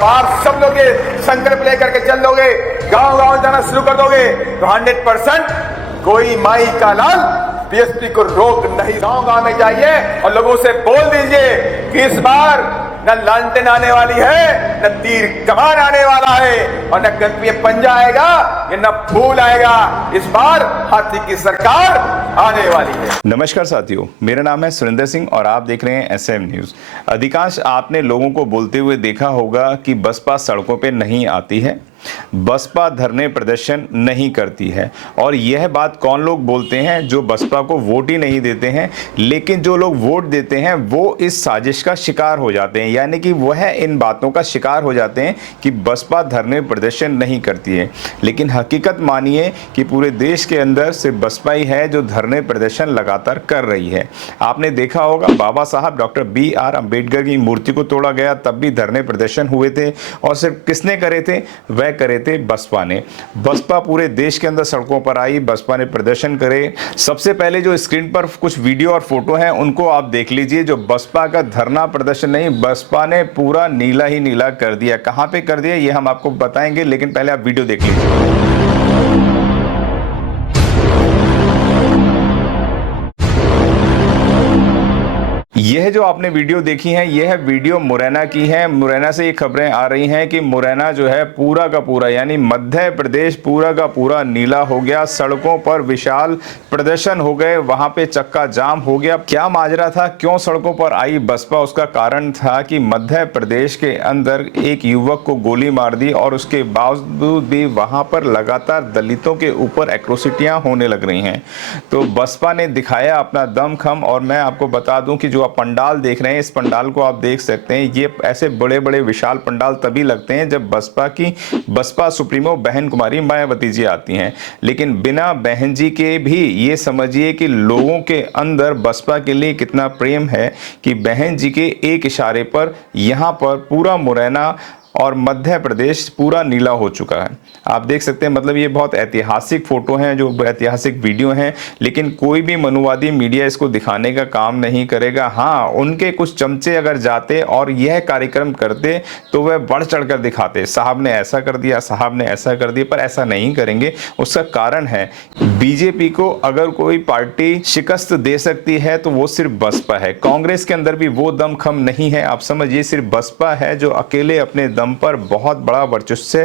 बार सब लोग ये संकल्प लेकर के चल लोगे, गांव गांव जाना शुरू कर दोगे तो 100% कोई माई का लाल बीएसपी को रोक नहीं। गांव गांव में जाइए और लोगों से बोल दीजिए कि इस बार न लालटेन आने वाली है, न तीर कमान आने वाला है और न कभी पंजा आएगा या न फूल आएगा। इस बार हाथी की सरकार आने वाली है। नमस्कार साथियों, मेरा नाम है सुरेंद्र सिंह और आप देख रहे हैं एसएम न्यूज। अधिकांश आपने लोगों को बोलते हुए देखा होगा कि बसपा सड़कों पे नहीं आती है, बसपा धरने प्रदर्शन नहीं करती है। और यह बात कौन लोग बोलते हैं? जो बसपा को वोट ही नहीं देते हैं, लेकिन जो लोग वोट देते हैं वो इस साजिश का शिकार हो जाते हैं, यानी कि वह इन बातों का शिकार हो जाते हैं कि बसपा धरने प्रदर्शन नहीं करती है। लेकिन हकीकत मानिए कि पूरे देश के अंदर सिर्फ बसपा ही है जो धरने प्रदर्शन लगातार कर रही है। आपने देखा होगा बाबा साहब डॉक्टर BR अम्बेडकर की मूर्ति को तोड़ा गया, तब भी धरने प्रदर्शन हुए थे। और सिर्फ किसने करे थे? वह करे थे बसपा ने। बसपा पूरे देश के अंदर सड़कों पर आई, बसपा ने प्रदर्शन करे। सबसे पहले जो स्क्रीन पर कुछ वीडियो और फोटो हैं उनको आप देख लीजिए। जो बसपा का धरना प्रदर्शन नहीं, बसपा ने पूरा नीला ही नीला कर दिया। कहां पे कर दिया ये हम आपको बताएंगे, लेकिन पहले आप वीडियो देख लीजिए। यह जो आपने वीडियो देखी है, यह वीडियो मुरैना की है। मुरैना से ये खबरें आ रही हैं कि मुरैना जो है पूरा का पूरा, यानी मध्य प्रदेश पूरा का पूरा नीला हो गया। सड़कों पर विशाल प्रदर्शन हो गए, वहां पे चक्का जाम हो गया। क्या माजरा था, क्यों सड़कों पर आई बसपा? उसका कारण था कि मध्य प्रदेश के अंदर एक युवक को गोली मार दी और उसके बावजूद भी वहां पर लगातार दलितों के ऊपर एट्रोसिटियां होने लग रही हैं। तो बसपा ने दिखाया अपना दमखम। और मैं आपको बता दूं कि जो आप पंडाल देख रहे हैं, इस पंडाल को आप देख सकते हैं। ये ऐसे बड़े बड़े विशाल पंडाल तभी लगते हैं जब बसपा सुप्रीमो बहन कुमारी मायावती जी आती हैं। लेकिन बिना बहन जी के भी ये समझिए कि लोगों के अंदर बसपा के लिए कितना प्रेम है कि बहन जी के एक इशारे पर यहाँ पर पूरा मुरैना और मध्य प्रदेश पूरा नीला हो चुका है। आप देख सकते हैं, मतलब ये बहुत ऐतिहासिक फोटो हैं, जो ऐतिहासिक वीडियो हैं। लेकिन कोई भी मनुवादी मीडिया इसको दिखाने का काम नहीं करेगा। हाँ, उनके कुछ चमचे अगर जाते और यह कार्यक्रम करते तो वह बढ़ चढ़कर दिखाते, साहब ने ऐसा कर दिया, साहब ने ऐसा कर दिया। पर ऐसा नहीं करेंगे। उसका कारण है, बीजेपी को अगर कोई पार्टी शिकस्त दे सकती है तो वो सिर्फ बसपा है। कांग्रेस के अंदर भी वो दमखम नहीं है। आप समझिए, सिर्फ बसपा है जो अकेले अपने दम पर बहुत बड़ा वर्चस्व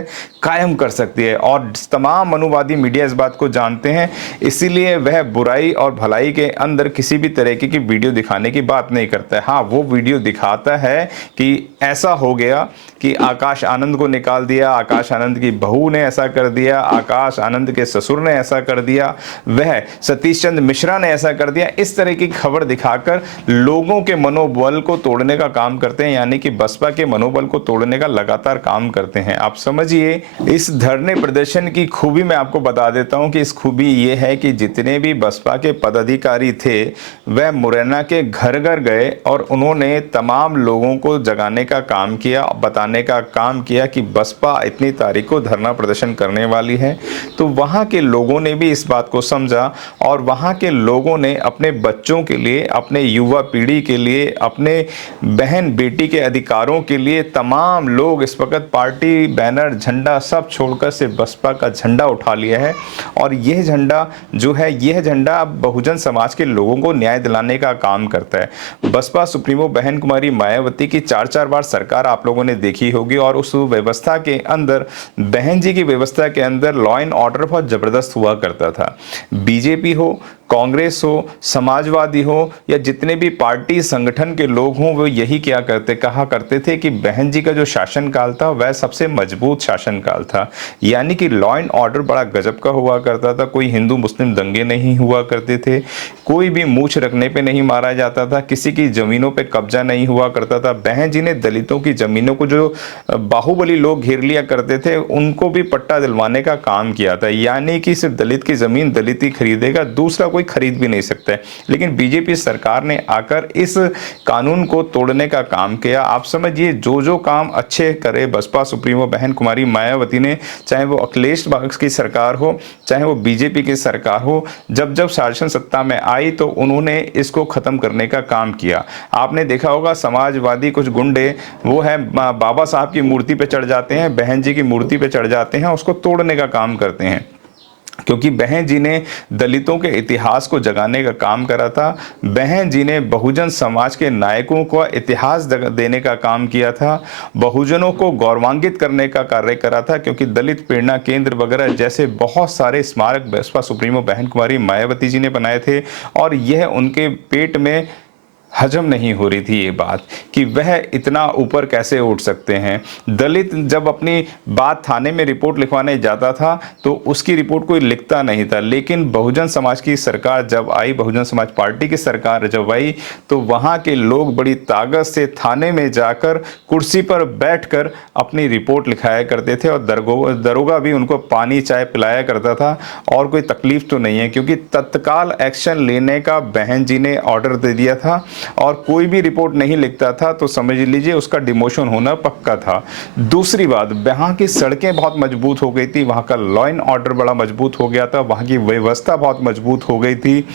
कायम कर सकती है। और तमाम मनुवादी मीडिया इस बात को जानते हैं, इसीलिए वह बुराई और भलाई के अंदर किसी भी तरीके की वीडियो दिखाने की बात नहीं करता है। हाँ, वो वीडियो दिखाता है कि ऐसा हो गया कि आकाश आनंद को निकाल दिया, आकाश आनंद की बहू ने ऐसा कर दिया, आकाश आनंद के ससुर ने ऐसा कर दिया, वह सतीश चंद्र मिश्रा ने ऐसा कर दिया। इस तरह की खबर दिखाकर लोगों के मनोबल को तोड़ने का काम करते हैं, यानी कि बसपा के मनोबल को तोड़ने का लगातार काम करते हैं। आप समझिए, इस धरने प्रदर्शन की खूबी मैं आपको बता देता हूं कि इस खूबी ये है कि जितने भी बसपा के पदाधिकारी थे वह मुरैना के घर घर गए और उन्होंने तमाम लोगों को जगाने का काम किया, बताने का काम किया कि बसपा इतनी तारीख को धरना प्रदर्शन करने वाली है। तो वहां के लोगों ने भी इस बात को समझा और वहां के लोगों ने अपने बच्चों के लिए, अपने युवा पीढ़ी के लिए, अपने बहन बेटी के अधिकारों के लिए तमाम लोग इस वक्त पार्टी बैनर झंडा सब छोड़कर सिर्फ बसपा का झंडा उठा लिया है। और यह झंडा जो है, यह झंडा बहुजन समाज के लोगों को न्याय दिलाने का काम करता है। बसपा सुप्रीमो बहन कुमारी मायावती की 4-4 बार सरकार आप लोगों ने देखी होगी और उस व्यवस्था के अंदर, बहन जी की व्यवस्था के अंदर लॉ एंड ऑर्डर बहुत जबरदस्त हुआ करता था। बीजेपी हो, कांग्रेस हो, समाजवादी हो या जितने भी पार्टी संगठन के लोग हों, वो यही कहा करते थे कि बहन जी का जो शासनकाल था वह सबसे मजबूत शासनकाल था। यानी कि लॉ एंड ऑर्डर बड़ा गजब का हुआ करता था। कोई हिंदू मुस्लिम दंगे नहीं हुआ करते थे, कोई भी मूछ रखने पे नहीं मारा जाता था, किसी की जमीनों पे कब्जा नहीं हुआ करता था। बहन जी ने दलितों की जमीनों को, जो बाहुबली लोग घेर लिया करते थे, उनको भी पट्टा दिलवाने का काम किया था। यानी कि सिर्फ दलित की जमीन दलित ही खरीदेगा, दूसरा कोई खरीद भी नहीं सकता है। लेकिन बीजेपी सरकार ने आकर इस कानून को तोड़ने का काम किया। आप समझिए, जो काम अच्छे करे बसपा सुप्रीमो बहन कुमारी मायावती ने, चाहे वो अखिलेश की सरकार हो, चाहे वो बीजेपी की सरकार हो, जब शासन सत्ता में आई तो उन्होंने इसको खत्म करने का काम किया। आपने देखा होगा समाजवादी कुछ गुंडे वो है बाबा साहब की मूर्ति पे चढ़ जाते हैं, बहन जी की मूर्ति पे चढ़ जाते हैं, उसको तोड़ने का काम करते हैं, क्योंकि बहन जी ने दलितों के इतिहास को जगाने का काम करा था। बहन जी ने बहुजन समाज के नायकों को इतिहास देने का काम किया था, बहुजनों को गौरवान्वित करने का कार्य करा था, क्योंकि दलित प्रेरणा केंद्र वगैरह जैसे बहुत सारे स्मारक बसपा सुप्रीमो बहन कुमारी मायावती जी ने बनाए थे। और यह उनके पेट में हजम नहीं हो रही थी ये बात कि वह इतना ऊपर कैसे उठ सकते हैं। दलित जब अपनी बात थाने में रिपोर्ट लिखवाने जाता था तो उसकी रिपोर्ट कोई लिखता नहीं था, लेकिन बहुजन समाज की सरकार जब आई, बहुजन समाज पार्टी की सरकार जब आई, तो वहाँ के लोग बड़ी ताकत से थाने में जाकर कुर्सी पर बैठकर अपनी रिपोर्ट लिखाया करते थे, और दरोगा भी उनको पानी चाय पिलाया करता था। और कोई तकलीफ तो नहीं है, क्योंकि तत्काल एक्शन लेने का बहन जी ने ऑर्डर दे दिया था, और कोई भी रिपोर्ट नहीं लिखता था तो समझ लीजिए उसका डिमोशन होना पक्का था। दूसरी बात, वहाँ की सड़कें बहुत मजबूत हो गई थी, वहाँ का लॉ एंड ऑर्डर बड़ा मजबूत हो गया था, वहाँ की व्यवस्था बहुत मजबूत हो गई थी,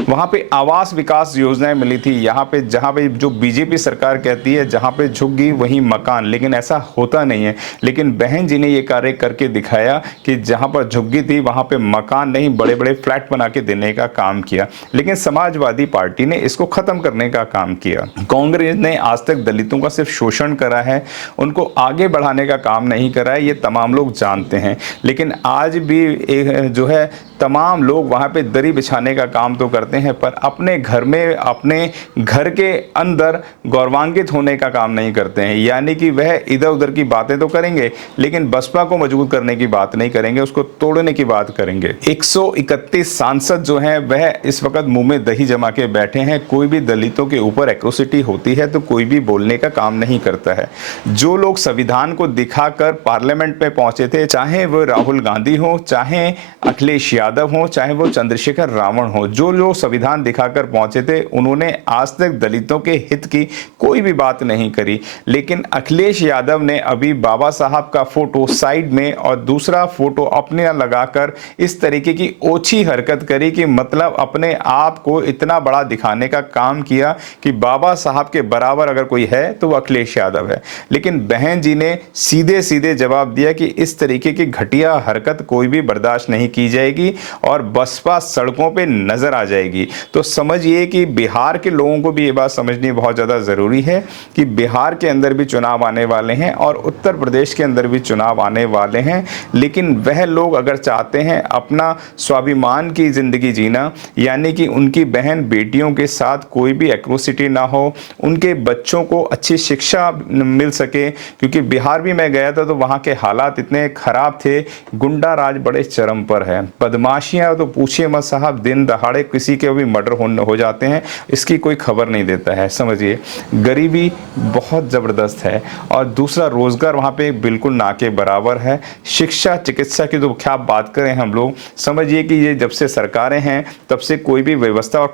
वहाँ पे आवास विकास योजनाएं मिली थी। यहाँ पे जहाँ पे जो बीजेपी सरकार कहती है जहाँ पे झुग्गी वहीं मकान, लेकिन ऐसा होता नहीं है। लेकिन बहन जी ने ये कार्य करके दिखाया कि जहाँ पर झुग्गी थी वहाँ पे मकान नहीं, बड़े बड़े फ्लैट बना के देने का काम किया। लेकिन समाजवादी पार्टी ने इसको खत्म करने का काम किया। कांग्रेस ने आज तक दलितों का सिर्फ शोषण करा है, उनको आगे बढ़ाने का काम नहीं करा है, ये तमाम लोग जानते हैं। लेकिन आज भी जो है तमाम लोग वहाँ पे दरी बिछाने का काम तो करते हैं, पर अपने घर में, अपने घर के अंदर गौरवान्वित होने का काम नहीं करते हैं। यानी कि वह इधर उधर की बातें तो करेंगे, लेकिन बसपा को मजबूत करने की बात नहीं करेंगे, उसको तोड़ने की बात करेंगे। 131 सांसद जो हैं वह इस वक्त मुंह में दही जमा के बैठे हैं। कोई भी दलितों के ऊपर एट्रोसिटी होती है तो कोई भी बोलने का काम नहीं करता है। जो लोग संविधान को दिखाकर पार्लियामेंट में पहुंचे थे, चाहे वो राहुल गांधी हो, चाहे अखिलेश यादव हो, चाहे वो चंद्रशेखर रावण हो, जो लोग संविधान दिखाकर पहुंचे थे उन्होंने आज तक दलितों के हित की कोई भी बात नहीं करी। लेकिन अखिलेश यादव ने अभी बाबा साहब का फोटो साइड में और दूसरा फोटो अपने लगाकर इस तरीके की ओछी हरकत करी कि मतलब अपने आप को इतना बड़ा दिखाने का काम किया कि बाबा साहब के बराबर अगर कोई है तो वो अखिलेश यादव है। लेकिन बहन जी ने सीधे सीधे जवाब दिया कि इस तरीके की घटिया हरकत कोई भी बर्दाश्त नहीं की जाएगी और बसपा सड़कों पे नजर आ जाएगी। तो समझिए कि बिहार के लोगों को भी ये बात समझनी बहुत ज़्यादा ज़रूरी है कि बिहार के अंदर भी चुनाव आने वाले हैं और उत्तर प्रदेश के अंदर भी चुनाव आने वाले हैं। लेकिन वह लोग अगर चाहते हैं अपना स्वाभिमान की ज़िंदगी जीना, यानी कि उनकी बहन बेटियों के साथ कोई भी एट्रोसिटी ना हो, उनके बच्चों को अच्छी शिक्षा मिल सके, क्योंकि बिहार भी मैं गया था तो वहाँ के हालात इतने खराब थे, गुंडा राज बड़े चरम पर है, बदमाशियाँ तो पूछिए मत साहब, दिन दहाड़े किसी के भी मर्डर हो जाते हैं, इसकी कोई खबर नहीं देता है। समझिए गरीबी बहुत ज़बरदस्त है। और दूसरा, रोज़गार वहाँ पे बिल्कुल ना के बराबर है। शिक्षा चिकित्सा की तो क्या बात करें हम लोग, समझिए कि ये जब से सरकारें हैं तब से कोई भी व्यवस्था, और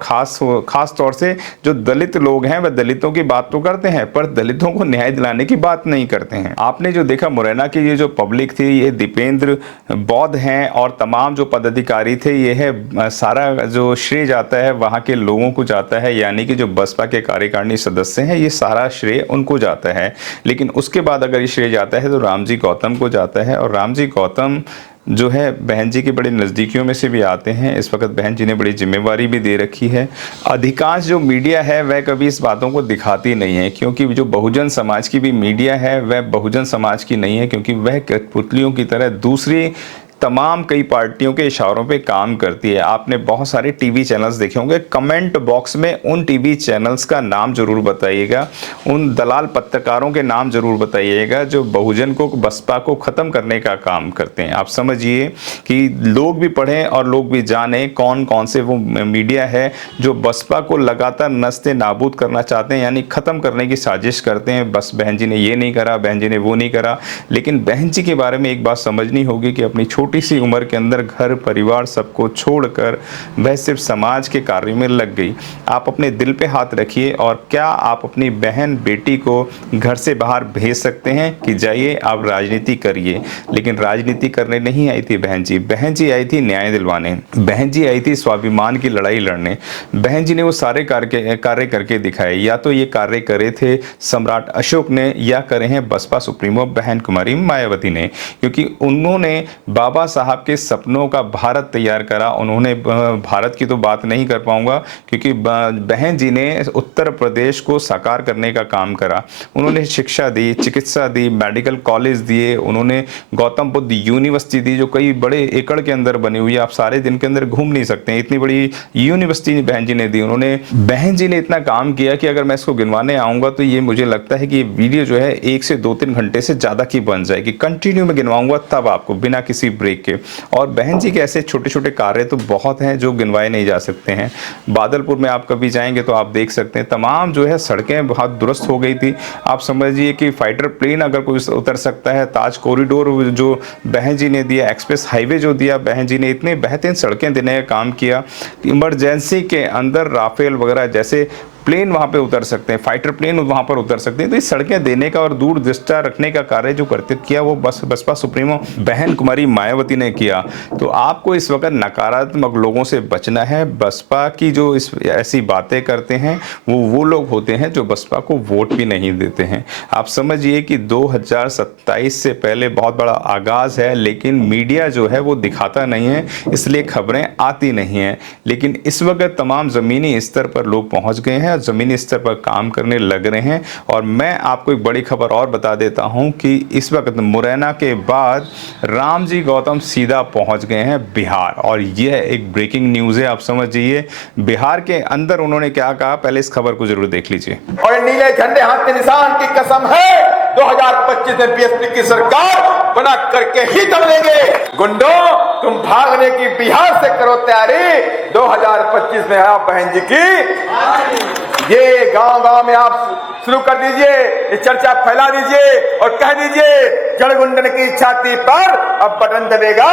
खास तौर से जो दलित लोग हैं वह दलितों की बात तो करते हैं पर दलितों को न्याय दिलाने की बात नहीं करते हैं। आपने जो देखा मुरैना की ये जो पब्लिक थी, ये दीपेंद्र बौद्ध हैं और तमाम जो पदाधिकारी थे, ये है सारा जो श्रेय जाता है वहाँ के लोगों को जाता है, यानी कि जो बसपा के कार्यकारिणी सदस्य हैं ये सारा श्रेय उनको जाता है। लेकिन उसके बाद अगर ये श्रेय जाता है तो रामजी गौतम को जाता है, और रामजी गौतम जो है बहन जी के बड़े नज़दीकियों में से भी आते हैं। इस वक्त बहन जी ने बड़ी जिम्मेवारी भी दे रखी है। अधिकांश जो मीडिया है वह कभी इस बातों को दिखाती नहीं है, क्योंकि जो बहुजन समाज की भी मीडिया है वह बहुजन समाज की नहीं है, क्योंकि वह कठपुतलियों की तरह दूसरी तमाम कई पार्टियों के इशारों पे काम करती है। आपने बहुत सारे टीवी चैनल्स देखे होंगे, कमेंट बॉक्स में उन टीवी चैनल्स का नाम जरूर बताइएगा, उन दलाल पत्रकारों के नाम जरूर बताइएगा जो बहुजन को, बसपा को ख़त्म करने का काम करते हैं। आप समझिए कि लोग भी पढ़ें और लोग भी जानें कौन कौन से वो मीडिया है जो बसपा को लगातार नस्ते नाबूद करना चाहते हैं, यानी ख़त्म करने की साजिश करते हैं। बस बहन जी ने ये नहीं करा, बहन जी ने वो नहीं करा। लेकिन बहन जी के बारे में एक बात समझनी होगी कि अपनी छोटी छोटी सी उम्र के अंदर घर परिवार सबको छोड़कर वह सिर्फ समाज के कार्य में लग गई। आप अपने दिल पे हाथ रखिए, और क्या आप अपनी बहन बेटी को घर से बाहर भेज सकते हैं कि जाइए आप राजनीति करिए? लेकिन राजनीति करने नहीं आई थी बहन जी। बहन जी आई थी न्याय दिलवाने, बहन जी आई थी स्वाभिमान की लड़ाई लड़ने। बहन जी ने वो सारे कार्य करके दिखाए। या तो ये कार्य करे थे सम्राट अशोक ने, या करे हैं बसपा सुप्रीमो बहन कुमारी मायावती ने, क्योंकि उन्होंने बाबा साहब के सपनों का भारत तैयार करा। उन्होंने भारत की तो बात नहीं कर पाऊंगा, क्योंकि बहन जी ने उत्तर प्रदेश को साकार करने का काम करा। उन्होंने शिक्षा दी, चिकित्सा दी, मेडिकल कॉलेज दिए, उन्होंने गौतम बुद्ध यूनिवर्सिटी दी जो कई बड़े एकड़ के अंदर बनी हुई है, आप सारे दिन के अंदर घूम नहीं सकते हैं, इतनी बड़ी यूनिवर्सिटी बहन जी ने दी। बहन जी ने इतना काम किया कि अगर मैं इसको गिनवाने आऊंगा तो ये मुझे लगता है कि ये वीडियो जो है 1 से 2-3 घंटे से ज्यादा की बन जाएगी। कंटिन्यू में गिनवाऊंगा तब आपको, बिना किसी ब्रेक के। और बहन जी के ऐसे छोटे छोटे कार्य तो बहुत हैं जो गिनवाए नहीं जा सकते हैं। बादलपुर में आप कभी जाएंगे तो आप देख सकते हैं तमाम जो है सड़कें बहुत दुरुस्त हो गई थी। आप समझिए कि फाइटर प्लेन अगर कोई उतर सकता है, ताज कॉरिडोर जो बहन जी ने दिया, एक्सप्रेस हाईवे जो दिया बहन जी ने, इतने बेहतरीन सड़कें देने का काम किया। इमरजेंसी के अंदर राफेल वगैरह जैसे प्लेन वहां पे उतर सकते हैं, फाइटर प्लेन वहां पर उतर सकते हैं। तो ये सड़कें देने का और दूर दृष्टा रखने का कार्य जो करते किया वो बसपा सुप्रीमो बहन कुमारी मायावती ने किया। तो आपको इस वक्त नकारात्मक लोगों से बचना है। बसपा की जो ऐसी बातें करते हैं वो लोग होते हैं जो बसपा को वोट भी नहीं देते हैं। आप समझिए कि 2027 से पहले बहुत बड़ा आगाज है, लेकिन मीडिया जो है वो दिखाता नहीं है, इसलिए खबरें आती नहीं है। लेकिन इस वक्त तमाम जमीनी स्तर पर लोग पहुंच गए हैं, जमीनी स्तर पर काम करने लग रहे हैं। और मैं आपको एक बड़ी खबर और बता देता हूं कि इस वक्त मुरैना के बाद रामजी गौतम सीधा पहुंच गए हैं बिहार, और यह एक ब्रेकिंग न्यूज है। आप समझिए बिहार के अंदर उन्होंने क्या कहा, पहले इस खबर को जरूर देख लीजिए। और नीले झंडे हाथ के निशान की कसम है 2025 में बीएसपी की सरकार बना करके ही दम लेंगे। गुंडों, तुम भागने की बिहार से करो तैयारी, 2025 में आप बहन जी की ये गांव में आप शुरू कर दीजिए, ये चर्चा फैला दीजिए और कह दीजिए जड़गुंडन की छाती पर अब बटन दबेगा।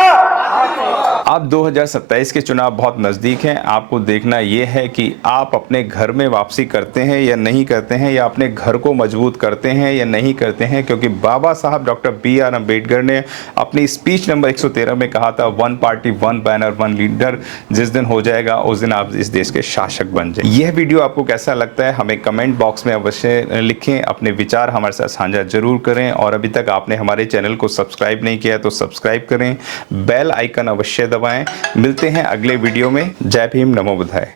अब 2027 के चुनाव बहुत नजदीक हैं। आपको देखना यह है कि आप अपने घर में वापसी करते हैं या नहीं करते हैं, या अपने घर को मजबूत करते हैं या नहीं करते हैं। क्योंकि बाबा साहब डॉक्टर B.R. अम्बेडकर ने अपनी स्पीच नंबर 113 में कहा था, 1 पार्टी 1 बैनर 1 लीडर। जिस दिन हो जाएगा उस दिन आप इस देश के शासक बन जाए। यह वीडियो आपको कैसा लगता है हमें कमेंट बॉक्स में अवश्य लिखें, अपने विचार हमारे साथ साझा जरूर करें। और अभी तक आपने हमारे चैनल को सब्सक्राइब नहीं किया तो सब्सक्राइब करें, बेल आइकन अवश्य दबाएं। मिलते हैं अगले वीडियो में। जय भीम, नमो बुद्धाय।